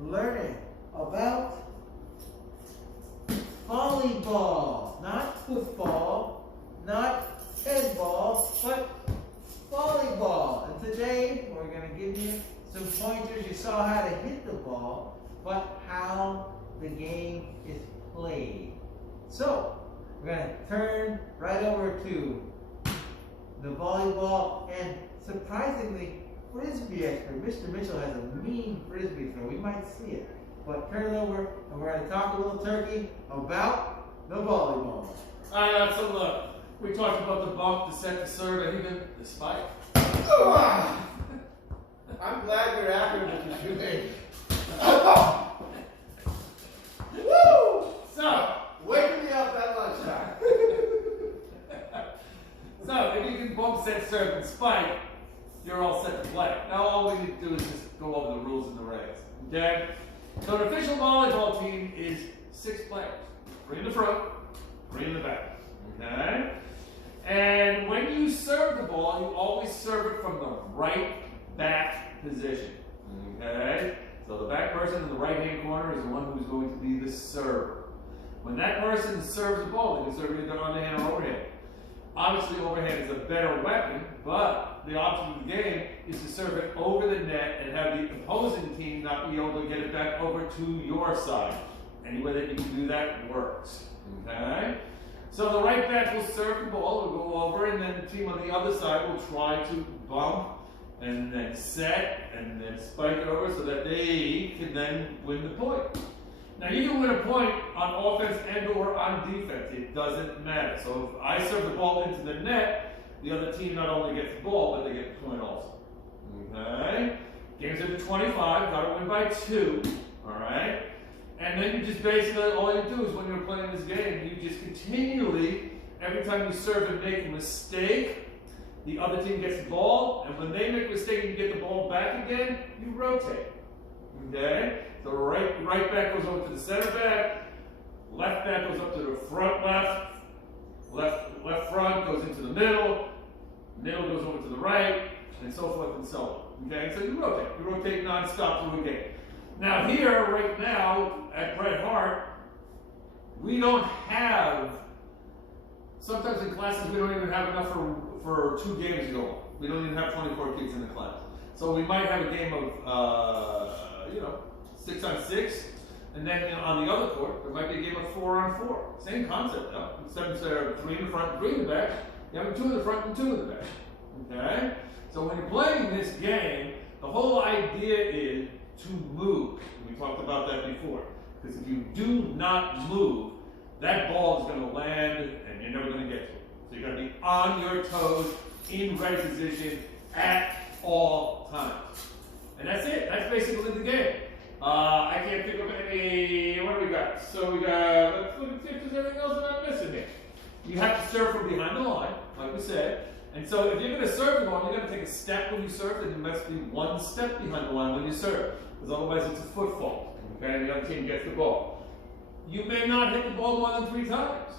learning about volleyball, not football, not headball, but volleyball. And today we're going to give you some pointers. You saw how to hit the ball, but how the game is played. So we're going to turn right over to the volleyball, and surprisingly, frisbee expert Mr. Mitchell has a mean frisbee throw. We might see it, but turn it over, and we're going to talk a little turkey about the volleyball. All right, so look, we talked about the bump, the set, the serve, and even the spike. I'm glad you're accurate, Mr. Shoemaker. Woo! So, wake me up at lunchtime. So, if you can bump, set, serve, and spike, you're all set to play. Now, all we need to do is just go over the rules and the regs. Okay? So, an official volleyball team is 6 players. 3 in the front, 3 in the back. Okay? And when you serve the ball, you always serve it from the right back position. Okay? So the back person in the right-hand corner is the one who's going to be the server. When that person serves the ball, they can serve either underhand or overhand. Obviously, overhand is a better weapon, but the option of the game is to serve it over the net and have the opposing team not be able to get it back over to your side. Any way that you can do that works. Okay? So the right back will serve the ball, will go over, and then the team on the other side will try to bump and then set and then spike it over so that they can then win the point. Now you can win a point on offense and or on defense. It doesn't matter. So if I serve the ball into the net, the other team not only gets the ball, but they get the point also. Okay? Game's up to 25, gotta win by 2. Alright? And then you just basically, all you do is when you're playing this game, you just continually, every time you serve and make a mistake, the other team gets the ball, and when they make a mistake and you get the ball back again, you rotate. Okay? So right back goes over to the center back, left back goes up to the front left front goes into the middle goes over to the right, and so forth and so on. Okay? So you rotate non-stop through a game. Now here, right now, at Bret Hart, we don't have, sometimes in classes we don't even have enough for 2 games to go on. We don't even have 24 kids in the class. So we might have a game of, 6 on 6, and then on the other court, there might be a game of 4 on 4. Same concept though. Instead of 3 in the front and 3 in the back, you have 2 in the front and 2 in the back. Okay? So when you're playing this game, the whole idea is to move. We talked about that before. Because if you do not move, that ball is going to land and you're never going to get to it. So you've got to be on your toes, in right position, at all times. And that's it. That's basically the game. I can't think of any, what do we got? So we got, let's look and see if there's anything else that I'm missing here. You have to serve from behind the line, like we said. And so if you're going to serve the ball, you're going to take a step when you serve, and you must be 1 step behind the line when you serve. Because otherwise it's a foot fault. Okay, and the other team gets the ball. You may not hit the ball more than 3 times.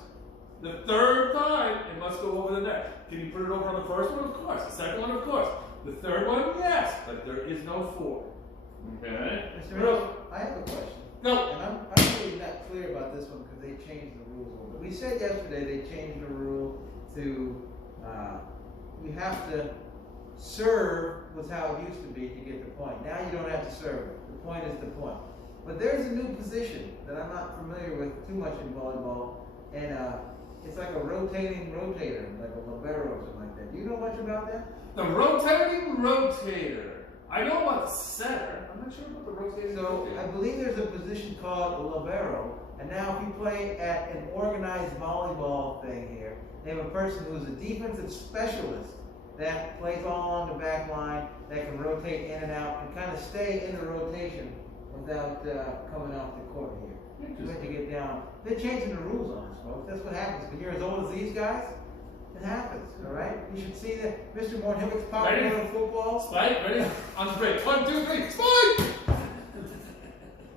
The 3rd time, it must go over the net. Can you put it over on the first one? Of course. The second one? Of course. The 3rd one? Yes. But there is no 4. Okay? Mr. Mitchell, I have a question. No. And I'm really not clear about this one because they changed the rules a little bit. We said yesterday they changed the rule to you have to serve was how it used to be to get the point. Now you don't have to serve it. The point is the point. But there's a new position that I'm not familiar with too much in volleyball, and it's like a rotating rotator, like a libero or something like that. Do you know much about that? The rotating rotator. I know about the setter. I'm not sure about the rotating rotator. I believe there's a position called a libero, and now if you play at an organized volleyball thing here, they have a person who's a defensive specialist that plays all along the back line, that can rotate in and out and kind of stay in the rotation without coming off the court here. You have to get down. They're changing the rules on us, folks. That's what happens. When you're as old as these guys, it happens, all right? You should see that Mr. Moore-Himmick's popping in football. Spike, ready? On the break. 1, 2, 3, spike!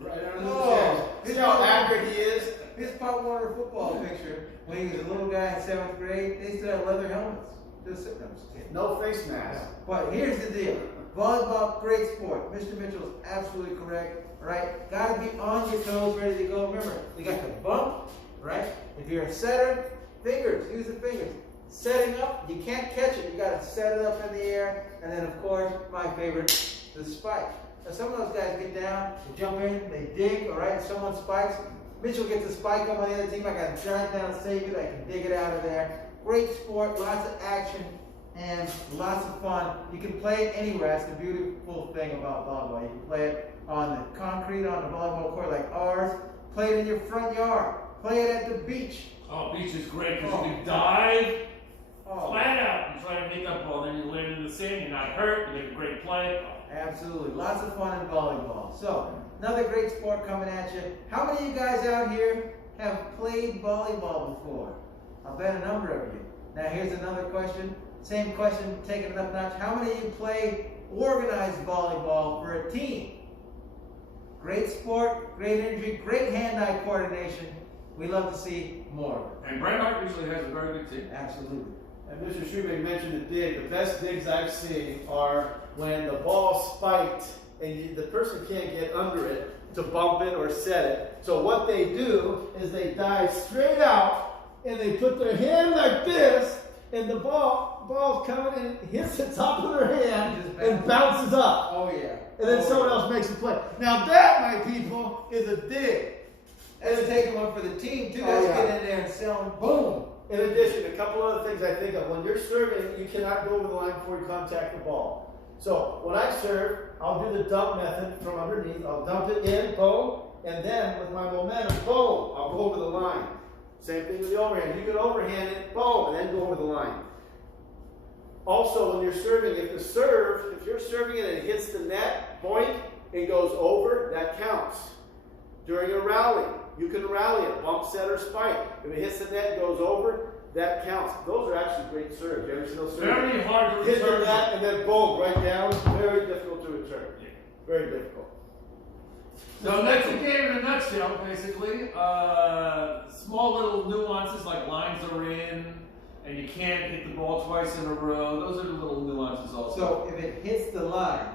Right under the chest. See how accurate he is? His Pop Warner football picture, when he was a little guy in 7th grade, they still had leather helmets. Just sitting there. No face mask. But here's the deal. Volleyball, great sport. Mr. Mitchell is absolutely correct. right? Got to be on your toes, ready to go. Remember, we got the bump, right? If you're a setter, fingers, use the fingers. Setting up, you can't catch it. You got to set it up in the air. And then, of course, my favorite, the spike. Now, some of those guys get down, they jump in, they dig, all right? Someone spikes. Mitchell gets a spike up on the other team. I got to drive down and save it. I can dig it out of there. Great sport, lots of action, and lots of fun. You can play it anywhere. That's the beautiful thing about volleyball. You can play it on the concrete, on the volleyball court like ours. Play it in your front yard. Play it at the beach. Oh, beach is great because you can dive flat out and try to make that ball. Then you land in the sand, you're not hurt, you make a great play. Absolutely. Lots of fun in volleyball. So, another great sport coming at you. How many of you guys out here have played volleyball before? I'll bet a number of you. Now, here's another question. Same question, taking it up a notch. How many of you play organized volleyball for a team? Great sport, great energy, great hand-eye coordination. We love to see more. And Brent Hart usually has a very good team. Absolutely. And Mr. Shoemaker mentioned the dig. The best digs I've seen are when the ball spiked and the person can't get under it to bump it or set it. So what they do is they dive straight out and they put their hand like this, and the ball's coming and hits the top of their hand and bounces up. Oh yeah. And then someone else makes a play. Now that, my people, is a dig. That's taking one for the team too. That's getting in there and selling. Boom. In addition, a couple other things I think of. When you're serving, you cannot go over the line before you contact the ball. So when I serve, I'll do the dump method from underneath. I'll dump it in, boom, and then with my momentum, boom, I'll go over the line. Same thing with the overhand. You can overhand it, boom, and then go over the line. Also, when you're serving, if you're serving it and it hits the net, boink, it goes over, that counts. During a rally, you can rally it, bump, set, or spike. If it hits the net and goes over, that counts. Those are actually great serves. You ever see those serves? Very hard to Hit return. the net and then boom, right down. Very difficult to return. Yeah. Very difficult. So that's the game in a nutshell, basically. Small little nuances like lines are in, and you can't hit the ball twice in a row. Those are the little nuances also. So if it hits the line,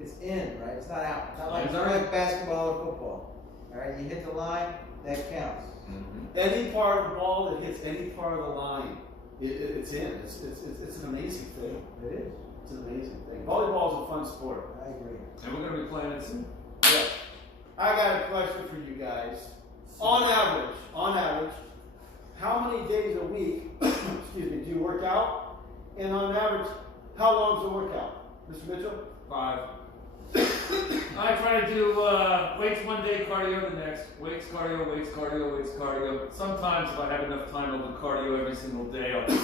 it's in, right? It's not out. It's not like basketball or football. All right, you hit the line, that counts. Mm-hmm. Any part of the ball that hits any part of the line, it's in. It's an amazing thing. It is. It's an amazing thing. Volleyball is a fun sport. I agree. And we're going to be playing it soon. Yeah. I got a question for you guys. On average, how many days a week, excuse me, do you work out? And on average, how long is the workout? Mr. Mitchell? 5. I try to do weights one day, cardio the next. Weights, cardio, weights, cardio, weights, cardio. Sometimes if I have enough time, I'll do cardio every single day. I'll do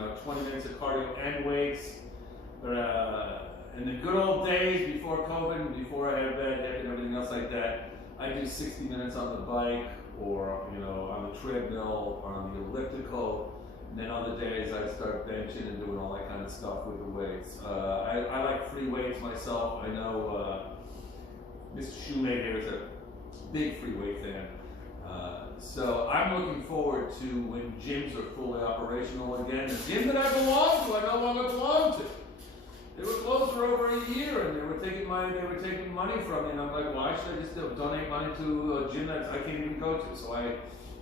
like 20 minutes of cardio and weights. In the good old days before COVID, before I had a bad hip and everything else like that, I do 60 minutes on the bike or on the treadmill or on the elliptical. And then other days I start benching and doing all that kind of stuff with the weights. I like free weights myself. I know Mr. Shoemaker is a big free weight fan. So I'm looking forward to when gyms are fully operational again. The gym that I belong to, I no longer belong to. They were closed for over a year, and they were taking money from me, and I'm like, why should I just donate money to a gym that I can't even go to? So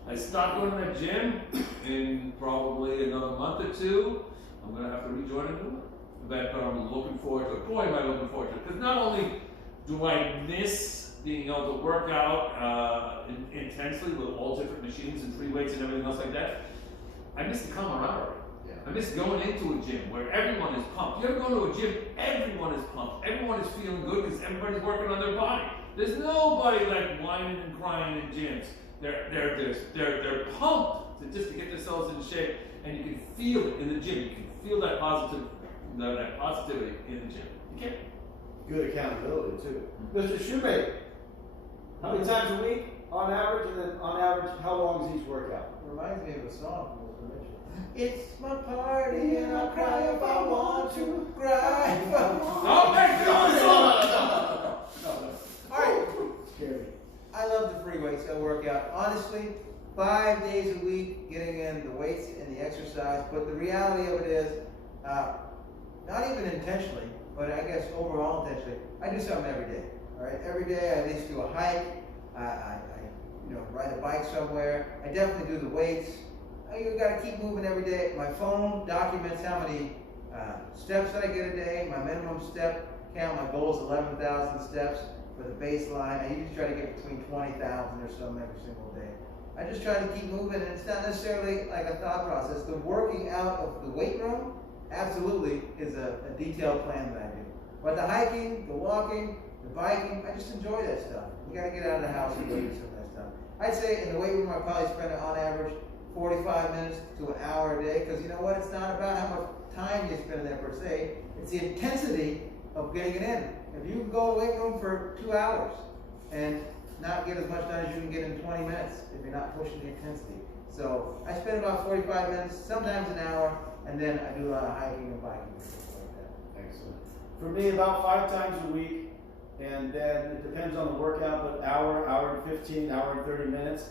I stopped going to that gym in probably another month or two. I'm going to have to rejoin a new one. But I'm looking forward to it. Boy, am I looking forward to it. Because not only do I miss being able to work out intensely with all different machines and free weights and everything else like that, I miss the camaraderie. Yeah. I miss going into a gym where everyone is pumped. You ever go to a gym, everyone is pumped. Everyone is feeling good because everybody's working on their body. There's nobody like whining and crying in gyms. They're pumped just to get themselves in shape, and you can feel it in the gym. You can feel that positivity in the gym. You can't. Good accountability too. Mr. Shoemaker, how many times a week on average, and then on average, how long is each workout? Reminds me of a song from Mr. Mitchell. It's my party and I'll cry if I want to, cry if I want to. Oh my No. All right. Scary. I love the free weights I work out. Honestly, 5 days a week getting in the weights and the exercise, but the reality of it is, not even intentionally, but I guess overall intentionally, I do something every day. All right, every day I at least do a hike. I ride a bike somewhere. I definitely do the weights. You got to keep moving every day. My phone documents how many steps that I get a day. My minimum step count, my goal is 11,000 steps for the baseline. I usually try to get between 20,000 or so every single day. I just try to keep moving, and it's not necessarily like a thought process. The working out of the weight room absolutely is a detailed plan that I do. But the hiking, the walking, the biking, I just enjoy that stuff. You got to get out of the house and do some of that stuff. I'd say in the weight room I probably spend on average 45 minutes to an hour a day, because you know what? It's not about how much time you spend in there per se. It's the intensity of getting it in. If you can go to the weight room for 2 hours and not get as much done as you can get in 20 minutes if you're not pushing the intensity. So I spend about 45 minutes, sometimes an hour, and then I do a lot of hiking and biking and stuff like that. Excellent. For me, about 5 times a week, and then it depends on the workout, but hour and 15, hour and 30 minutes.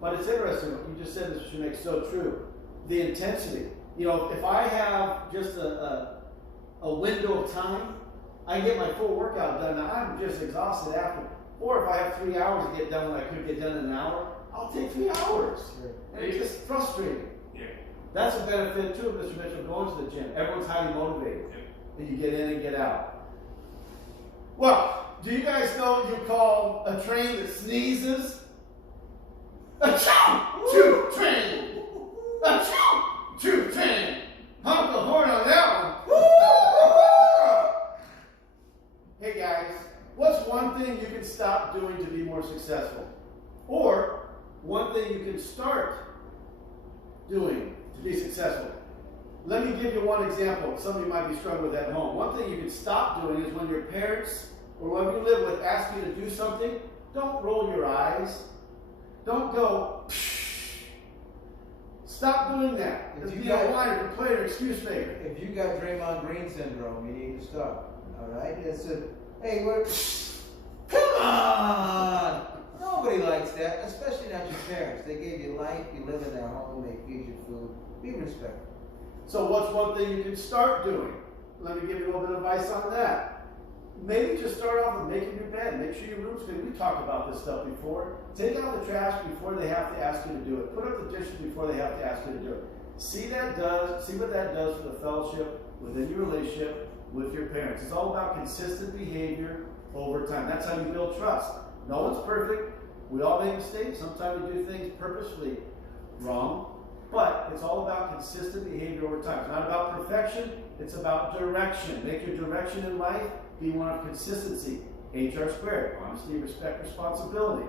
But it's interesting, what you just said, Mr. Schmidt, so true. The intensity. You know, if I have just a window of time, I get my full workout done. Now, I'm just exhausted after. Or if I have 3 hours to get done when I could get done in an hour, I'll take 3 hours. Sure. And it's just frustrating. Yeah. That's a benefit too, Mr. Mitchell, going to the gym. Everyone's highly motivated. And you get in and get out. Well, do you guys know what you call a train that sneezes? A choo train! A choo train! Honk the horn on that one! Hey guys, what's one thing you can stop doing to be more successful? Or one thing you can start doing to be successful? Let me give you one example. Some of you might be struggling with at home. One thing you can stop doing is when your parents or whoever you live with ask you to do something, don't roll your eyes. Don't go, psh. Stop doing that. Just be a whiner, complainer, excuse maker. If you got Draymond Green syndrome, you need to stop. All right? It's a, hey, come on! Nobody likes that, especially not your parents. They gave you life, you live in their home, they feed you food. Be respectful. So what's one thing you can start doing? Let me give you a little bit of advice on that. Maybe just start off with making your bed. Make sure your room's clean. We talked about this stuff before. Take out the trash before they have to ask you to do it. Put up the dishes before they have to ask you to do it. See what that does for the fellowship within your relationship with your parents. It's all about consistent behavior over time. That's how you build trust. No one's perfect. We all make mistakes. Sometimes we do things purposefully wrong. But it's all about consistent behavior over time. It's not about perfection. It's about direction. Make your direction in life be one of consistency. HR squared. Honesty, respect, responsibility.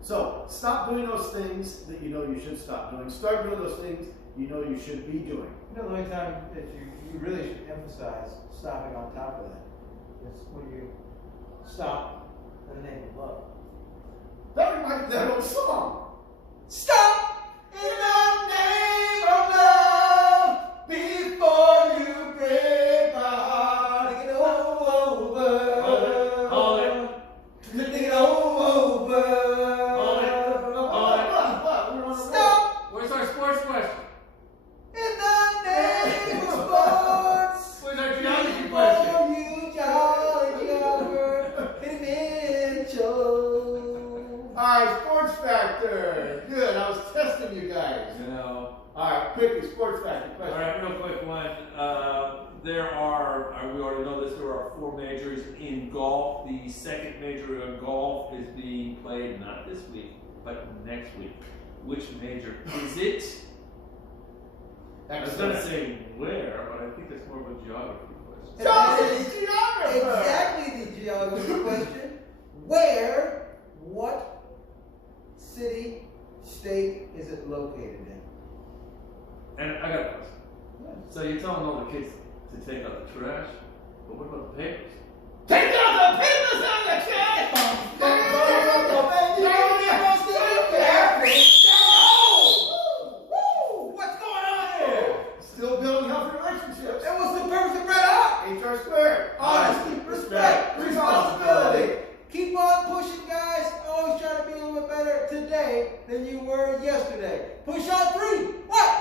So stop doing those things that you know you should stop doing. Start doing those things you know you should be doing. You know, the only time that you really should emphasize stopping on top of that is when you stop in the name of love. That reminds me of that old song. Stop in the name of love before you break my heart. Take it over. Hold it. Take it over. Stop Where's our sports question? in the name of sports. Where's our geography question? Before you jolly Albert Mitchell. Alright, sports factor. Good. I was testing you guys. You know. Alright, quickly, sports factor question. All right, real quick one. There are, we already know this, there are 4 majors in golf. The second major in golf is being played not this week, but next week. Which major is it? I was going to say where, but I think that's more of a geography question. Geographer! Exactly the geography question. Where, what city, state is it located in? And I got a question. So you're telling all the kids to take out the trash, but what about the papers? Take out the papers on the trash! What's going on here? Still building healthy relationships. That was the purpose of Red Hot. HR squared. Honesty, respect, responsibility. Keep on pushing, guys. Always try to be a little bit better today than you were yesterday. Push on 3. What?